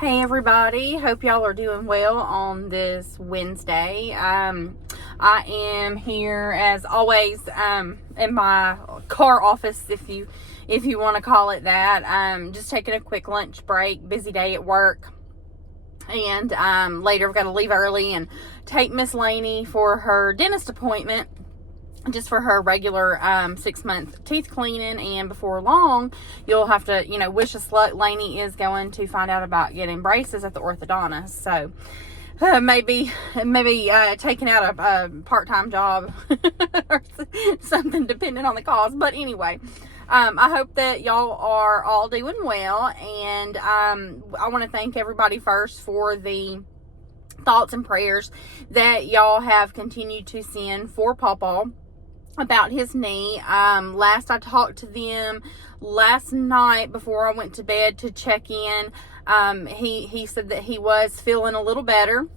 Hey everybody, hope y'all are doing well on this Wednesday. I am here as always in my car office, if you want to call it that. Just taking a quick lunch break, busy day at work. And later I've got to leave early and take Miss Lainey for her dentist appointment, just for her regular 6-month teeth cleaning. And before long, you'll have to, wish us luck. Lainey is going to find out about getting braces at the orthodontist. So maybe taking out a part-time job or something, depending on the cause. But anyway, I hope that y'all are all doing well. And I want to thank everybody first for the thoughts and prayers that y'all have continued to send for Pawpaw about his knee. Last I talked to them last night before I went to bed to check in, he said that he was feeling a little better.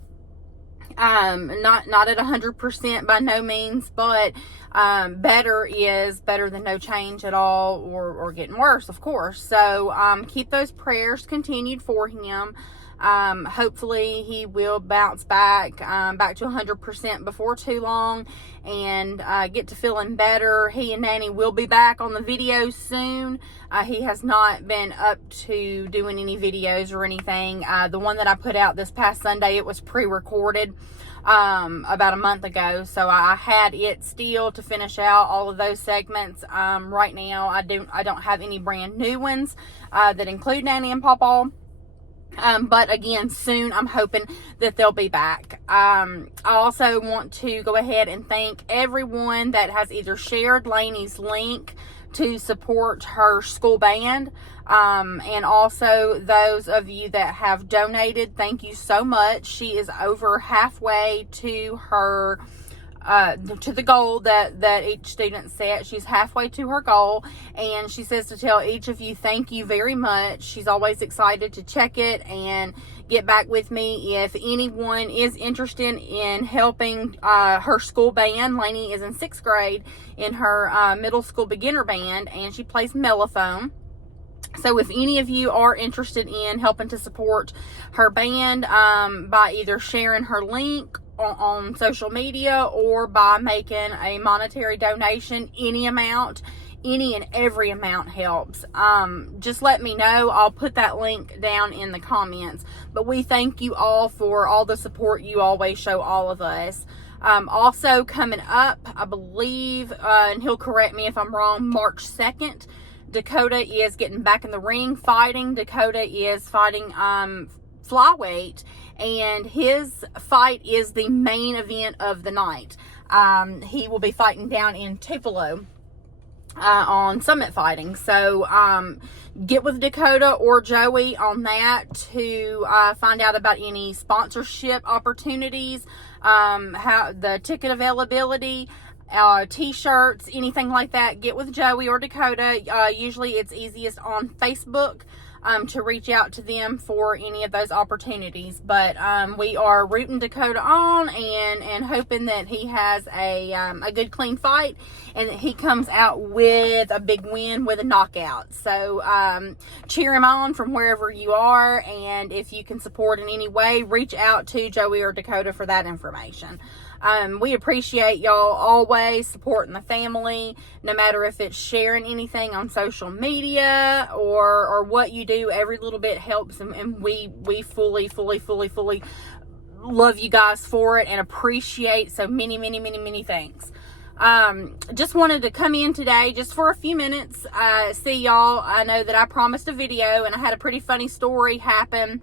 Not at 100% by no means, but better is better than no change at all, or getting worse, of course. So keep those prayers continued for him. Hopefully he will bounce back to 100% before too long and get to feeling better. He and Nanny will be back on the videos soon. He has not been up to doing any videos or anything. The one that I put out this past Sunday, it was pre-recorded about a month ago, so I had it still to finish out all of those segments. Right now I don't have any brand new ones that include Nanny and Pawpaw. But again, soon I'm hoping that they'll be back. I also want to go ahead and thank everyone that has either shared Lainey's link to support her school band, and also those of you that have donated. Thank you so much. She is over halfway to her to the goal that each student set. She's halfway to her goal, and she says to tell each of you thank you very much. She's always excited to check it and get back with me if anyone is interested in helping her school band. Lainey is in 6th grade in her middle school beginner band, and she plays mellophone. So if any of you are interested in helping to support her band by either sharing her link on social media or by making a monetary donation, any amount, any and every amount helps. Just let me know. I'll put that link down in the comments. But we thank you all for all the support you always show all of us. Also coming up, I believe, and he'll correct me if I'm wrong, March 2nd, Dakota is getting back in the ring fighting. Dakota is fighting flyweight, and his fight is the main event of the night. He will be fighting down in Tupelo on Summit Fighting. So get with Dakota or Joey on that to find out about any sponsorship opportunities, how the ticket availability, t-shirts, anything like that. Get with Joey or Dakota. Usually it's easiest on Facebook to reach out to them for any of those opportunities. But we are rooting Dakota on and hoping that he has a good clean fight and that he comes out with a big win with a knockout. So cheer him on from wherever you are, and if you can support in any way, reach out to Joey or Dakota for that information. We appreciate y'all always supporting the family, no matter if it's sharing anything on social media or what you do. Every little bit helps, and we fully love you guys for it and appreciate so many things. Just wanted to come in today just for a few minutes, see y'all. I know that I promised a video, and I had a pretty funny story happen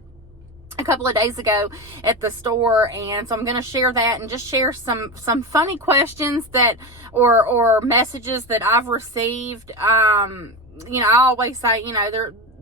a couple of days ago at the store, and so I'm going to share that and just share some funny questions that or messages that I've received. I always say,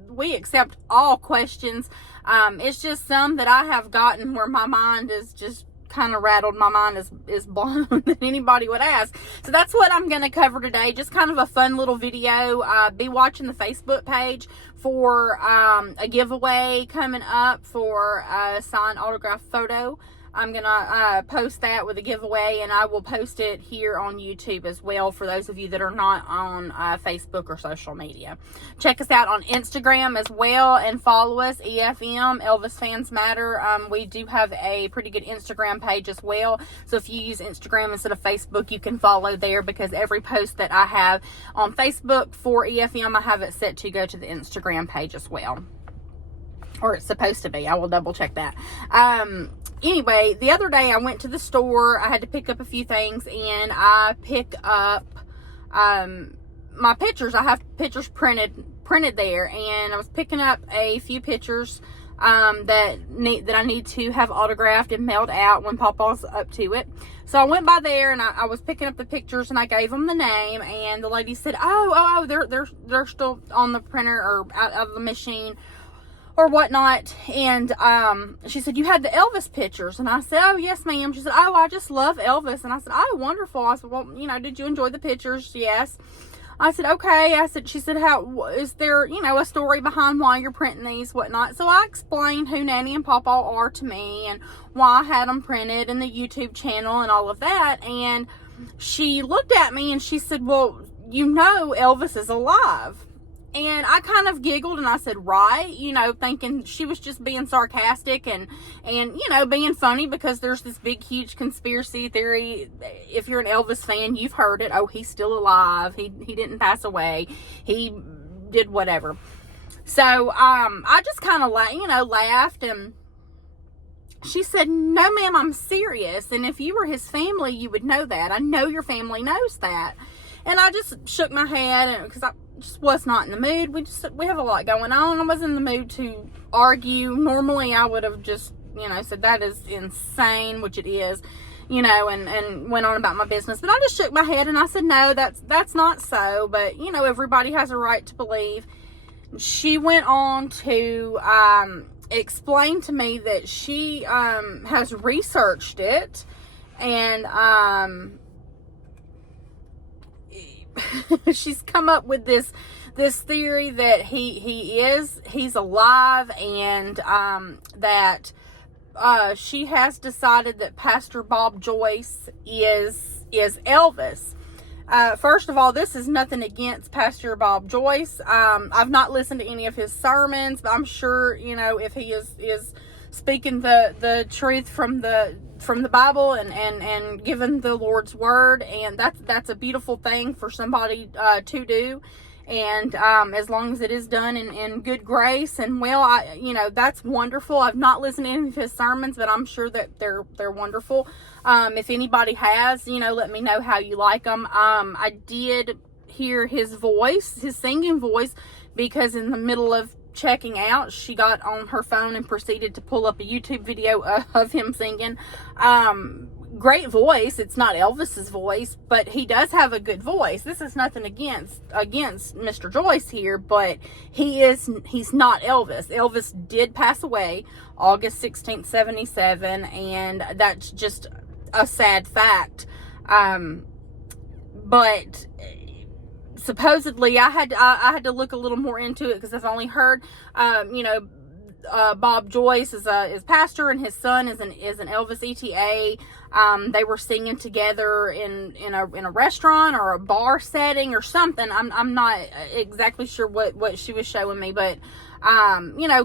we accept all questions. It's just some that I have gotten where my mind is just kind of rattled. My mind is blown that anybody would ask. So that's what I'm going to cover today. Just kind of a fun little video. Be watching the Facebook page for a giveaway coming up for a signed autograph photo I'm gonna post that with a giveaway, and I will post it here on YouTube as well for those of you that are not on Facebook or social media. Check us out on Instagram as well, and follow us, EFM, Elvis Fans Matter. We do have a pretty good Instagram page as well, so if you use Instagram instead of Facebook, you can follow there, because every post that I have on Facebook for EFM, I have it set to go to the Instagram page as well. Or it's supposed to be. I will double check that. Anyway, the other day I went to the store. I had to pick up a few things, and I picked up my pictures. I have pictures printed there, and I was picking up a few pictures that I need to have autographed and mailed out when Papa's up to it. So I went by there, and I was picking up the pictures, and I gave them the name, and the lady said, "Oh, they're still on the printer or out of the machine or whatnot." And she said, "You had the Elvis pictures?" And I said, "Oh, yes, ma'am." She said, "Oh, I just love Elvis." And I said, "Oh, wonderful." I said, "Well, did you enjoy the pictures?" "Yes." I said, "Okay." She said, "How is there, a story behind why you're printing these, whatnot?" So I explained who Nanny and Papa are to me, and why I had them printed, and the YouTube channel, and all of that. And she looked at me and she said, "Well, Elvis is alive." And I kind of giggled, and I said, "Right," thinking she was just being sarcastic and being funny, because there's this big, huge conspiracy theory. If you're an Elvis fan, you've heard it. Oh, he's still alive. He didn't pass away. He did whatever. So, I just kind of laughed, and she said, "No, ma'am, I'm serious. And if you were his family, you would know that. I know your family knows that." And I just shook my head, because I just was not in the mood. We have a lot going on. I wasn't in the mood to argue. Normally, I would have just, said that is insane, which it is, and went on about my business. But I just shook my head, and I said, "No, that's not so. But, everybody has a right to believe." She went on to explain to me that she has researched it, and she's come up with this theory that he's alive, and that she has decided that Pastor Bob Joyce is Elvis. First of all, this is nothing against Pastor Bob Joyce. I've not listened to any of his sermons, but I'm sure, if he is speaking the truth from the Bible and given the Lord's word, and that's a beautiful thing for somebody to do. And as long as it is done in good grace, and that's wonderful. I've not listened to any of his sermons, but I'm sure that they're wonderful. If anybody has, let me know how you like them. I did hear his voice, his singing voice, because in the middle of checking out, she got on her phone and proceeded to pull up a YouTube video of him singing. Great voice. It's not Elvis's voice, but he does have a good voice. This is nothing against Mr. Joyce here, but he's not Elvis. Elvis did pass away August 16th, 1977, and that's just a sad fact. But supposedly I had to look a little more into it, because I've only heard Bob Joyce is pastor, and his son is an Elvis ETA. They were singing together in a restaurant or a bar setting or something. I'm not exactly sure what she was showing me, but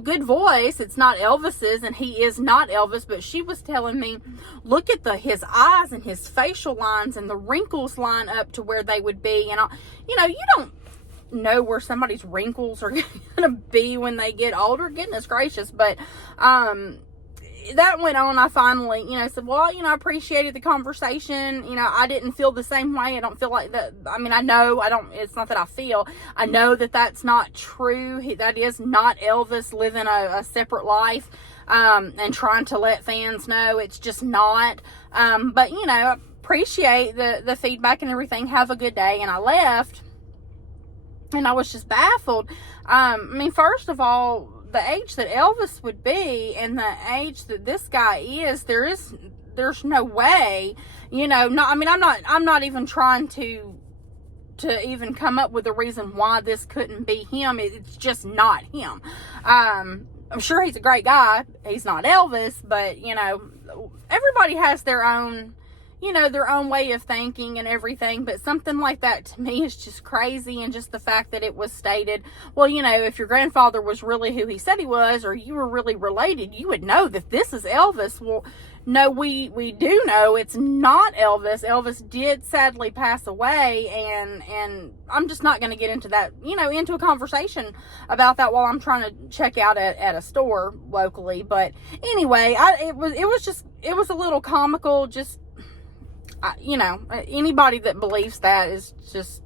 good voice. It's not Elvis's, and he is not Elvis, but she was telling me, look at his eyes and his facial lines, and the wrinkles line up to where they would be. And you don't know where somebody's wrinkles are going to be when they get older. Goodness gracious. But that went on. I finally said, well, I appreciated the conversation. I didn't feel the same way. I don't feel like that. I mean, it's not that I feel, I know that that's not true. That is not Elvis living a separate life, and trying to let fans know it's just not. But appreciate the feedback and everything. Have a good day. And I left, and I was just baffled. First of all, the age that Elvis would be and the age that this guy is, there's no way, I'm not even trying to even come up with a reason why this couldn't be him. It's just not him. I'm sure he's a great guy. He's not Elvis, but, you know, everybody has their own, you know, their own way of thinking and everything. But something like that to me is just crazy. And just the fact that it was stated, well, you know, if your grandfather was really who he said he was, or you were really related, you would know that this is Elvis. Well, no, we do know it's not Elvis. Elvis did sadly pass away, and I'm just not going to get into that, you know, into a conversation about that while I'm trying to check out at a store locally. But anyway, it was a little comical. Just, you know, anybody that believes that is just,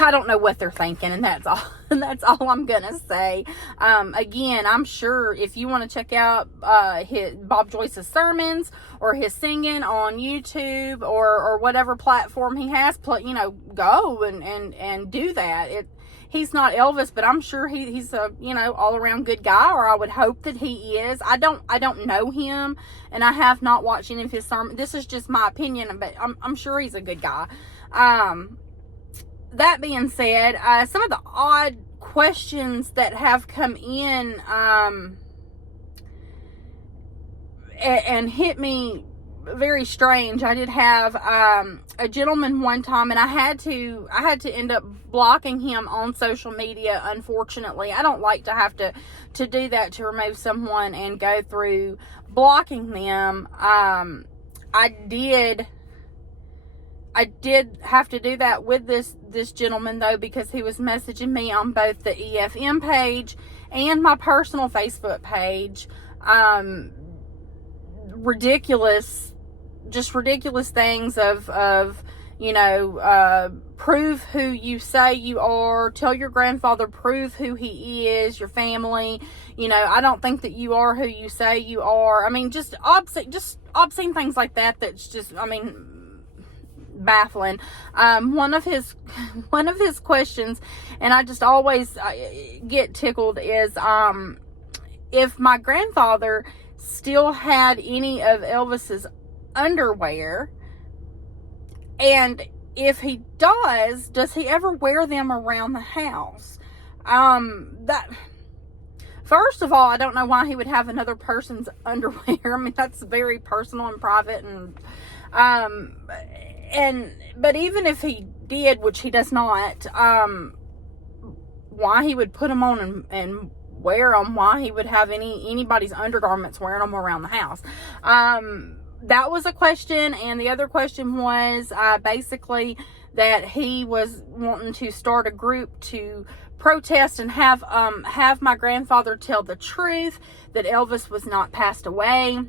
I don't know what they're thinking, and that's all. And that's all I'm gonna say. Again, I'm sure if you want to check out Bob Joyce's sermons or his singing on YouTube or whatever platform he has, you know, go and do that. He's not Elvis, but I'm sure he's a, you know, all around good guy, or I would hope that he is. I don't know him, and I have not watched any of his sermons. This is just my opinion, but I'm sure he's a good guy. That being said, some of the odd questions that have come in and hit me very strange. I did have a gentleman one time, and I had to end up blocking him on social media. Unfortunately, I don't like to have to do that, to remove someone and go through blocking them. I did have to do that with this gentleman, though, because he was messaging me on both the EFM page and my personal Facebook page. Ridiculous things of, you know, prove who you say you are, tell your grandfather, prove who he is, your family. You know, I don't think that you are who you say you are. I mean, just obscene things like that. That's just, I mean, baffling. One of his questions, and I just always get tickled, is if my grandfather still had any of Elvis's underwear, and if he does he ever wear them around the house? That, first of all, I don't know why he would have another person's underwear. I mean, that's very personal and private, but even if he did, which he does not, why he would put them on and wear them, why he would have anybody's undergarments wearing them around the house. That was a question. And the other question was basically that he was wanting to start a group to protest and have my grandfather tell the truth, that Elvis was not passed away,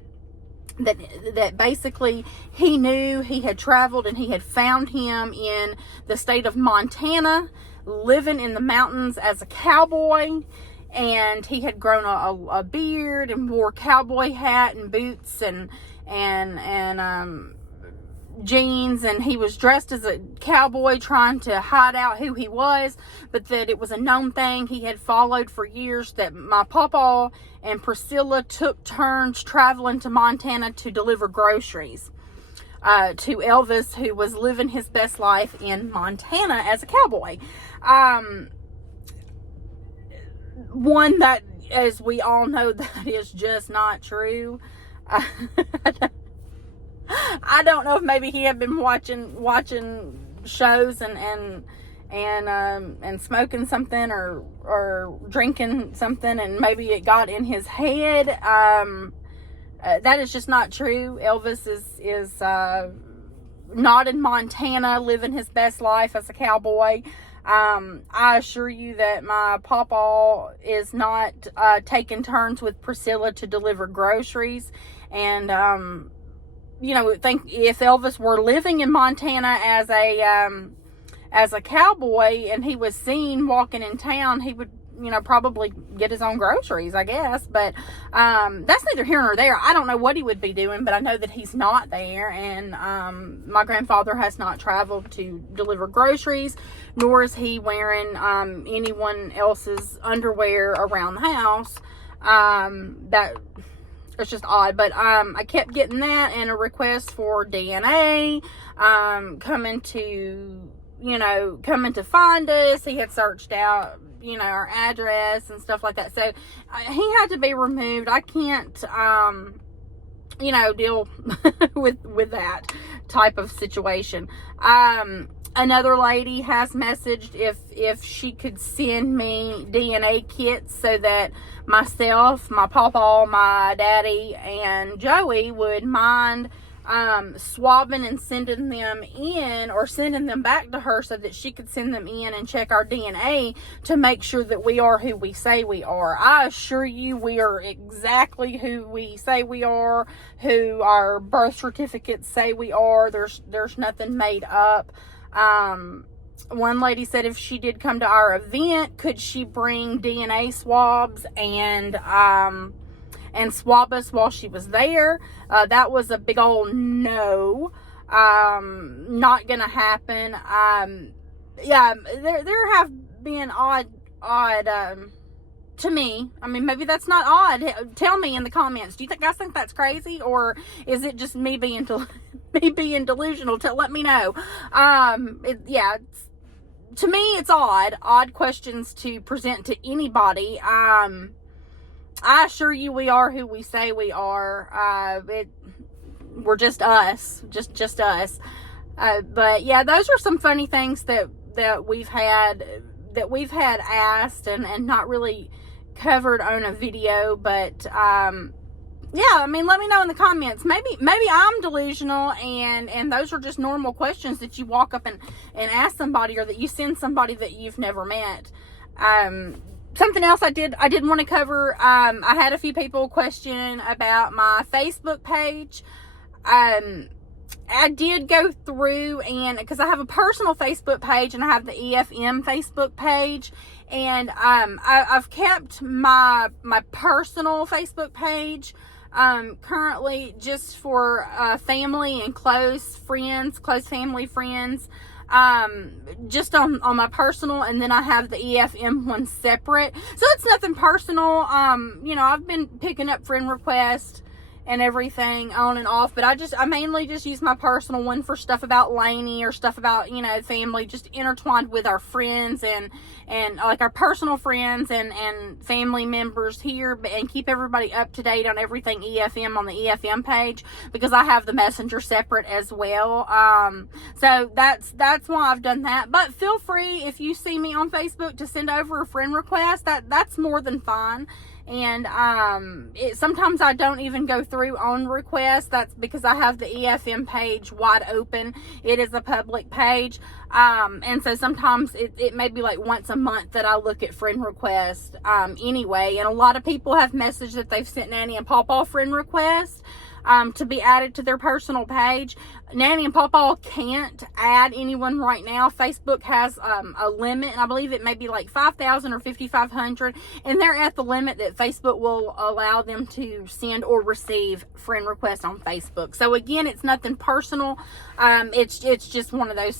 that basically he knew he had traveled and he had found him in the state of Montana, living in the mountains as a cowboy, and he had grown a beard and wore cowboy hat and boots and jeans, and he was dressed as a cowboy trying to hide out who he was, but that it was a known thing he had followed for years, that my papa and Priscilla took turns traveling to Montana to deliver groceries to Elvis, who was living his best life in Montana as a cowboy. One that, as we all know, that is just not true. I don't know if maybe he had been watching shows and smoking something or drinking something, and maybe it got in his head. That is just not true. Elvis is not in Montana living his best life as a cowboy. I assure you that my papa is not taking turns with Priscilla to deliver groceries. And you know, think if Elvis were living in Montana as a cowboy and he was seen walking in town, he would, you know, probably get his own groceries, I guess. But that's neither here nor there. I don't know what he would be doing, but I know that he's not there. And my grandfather has not traveled to deliver groceries, nor is he wearing anyone else's underwear around the house. That it's just odd. But I kept getting that, and a request for DNA coming to find us. He had searched out our address and stuff like that. So he had to be removed. I can't, deal with that type of situation. Another lady has messaged if she could send me DNA kits so that myself, my papa, my daddy, and Joey would mind swabbing and sending them in, or sending them back to her so that she could send them in and check our DNA to make sure that we are who we say we are. I assure you, we are exactly who we say we are, who our birth certificates say we are. There's nothing made up. One lady said if she did come to our event, could she bring DNA swabs and swab us while she was there? That was a big old no. Not gonna happen. There have been odd, to me. I mean, maybe that's not odd. Tell me in the comments. Do you guys think that's crazy, or is it just me being delusional? Let me know. To me, it's odd questions to present to anybody. I assure you, we are who we say we are. We're just us, just us. But yeah, those are some funny things that we've had asked and not really covered on a video. But yeah, I mean, let me know in the comments. Maybe I'm delusional, and those are just normal questions that you walk up and ask somebody, or that you send somebody that you've never met. Something else I did want to cover. I had a few people question about my Facebook page. I did go through, and because I have a personal Facebook page and I have the EFM Facebook page, and I've kept my personal Facebook page currently just for family and close family friends, just on my personal, and then I have the EFM one separate. So it's nothing personal. I've been picking up friend requests and everything on and off, but I mainly just use my personal one for stuff about Lainey, or stuff about, family, just intertwined with our friends and like our personal friends and family members here, and keep everybody up to date on everything EFM on the EFM page, because I have the messenger separate as well. So that's why I've done that. But feel free, if you see me on Facebook, to send over a friend request. That's more than fine. And sometimes I don't even go through on requests. That's because I have the EFM page wide open. It is a public page. And so sometimes it may be like once a month that I look at friend requests anyway. And a lot of people have messaged that they've sent Nanny and Pawpaw friend requests to be added to their personal page. Nanny and Pawpaw can't add anyone right now. Facebook has a limit, and I believe it may be like 5,000 or 5,500, and they're at the limit that Facebook will allow them to send or receive friend requests on Facebook. So again, it's nothing personal. It's just one of those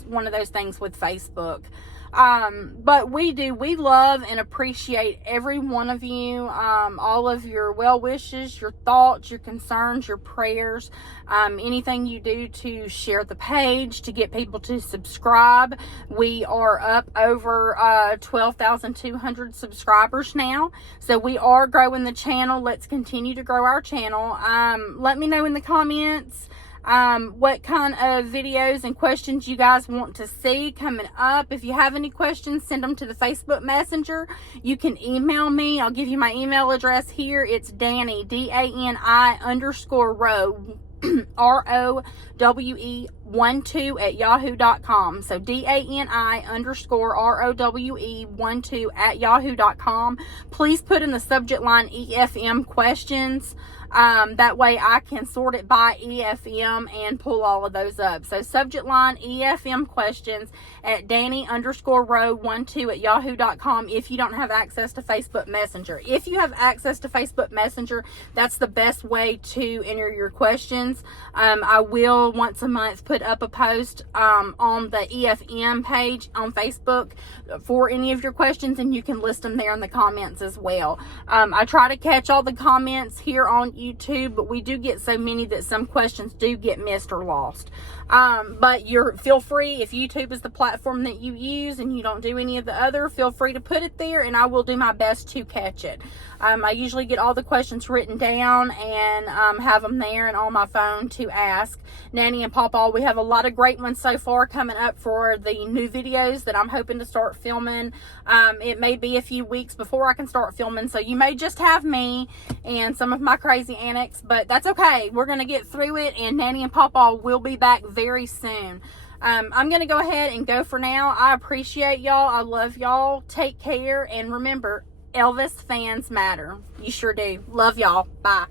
things with Facebook. But we love and appreciate every one of you, all of your well wishes, your thoughts, your concerns, your prayers, anything you do to share the page, to get people to subscribe. We are up over 12,200 subscribers now, so we are growing the channel. Let's continue to grow our channel. Let me know in the comments what kind of videos and questions you guys want to see coming up. If you have any questions, send them to the Facebook Messenger. You can email me. I'll give you my email address here. It's Dani, DANI_rowe, ROWE12 at yahoo.com. So DANI_ROWE12 at yahoo.com. Please put in the subject line EFM questions. That way I can sort it by EFM and pull all of those up. So subject line EFM questions at Dani_rowe12 at yahoo.com if you don't have access to Facebook Messenger. If you have access to Facebook Messenger, that's the best way to enter your questions. I will once a month put up a post on the EFM page on Facebook for any of your questions, and you can list them there in the comments as well. I try to catch all the comments here on YouTube, but we do get so many that some questions do get missed or lost. But feel free, if YouTube is the platform that you use and you don't do any of the other, feel free to put it there and I will do my best to catch it. I usually get all the questions written down and have them there and on my phone to ask. Nanny and Pawpaw, we have a lot of great ones so far coming up for the new videos that I'm hoping to start filming. It may be a few weeks before I can start filming, so you may just have me and some of my crazy antics, but that's okay. We're going to get through it, and Nanny and Pawpaw will be back very soon. I'm going to go ahead and go for now. I appreciate y'all. I love y'all. Take care, and remember, Elvis fans matter. You sure do. Love y'all. Bye.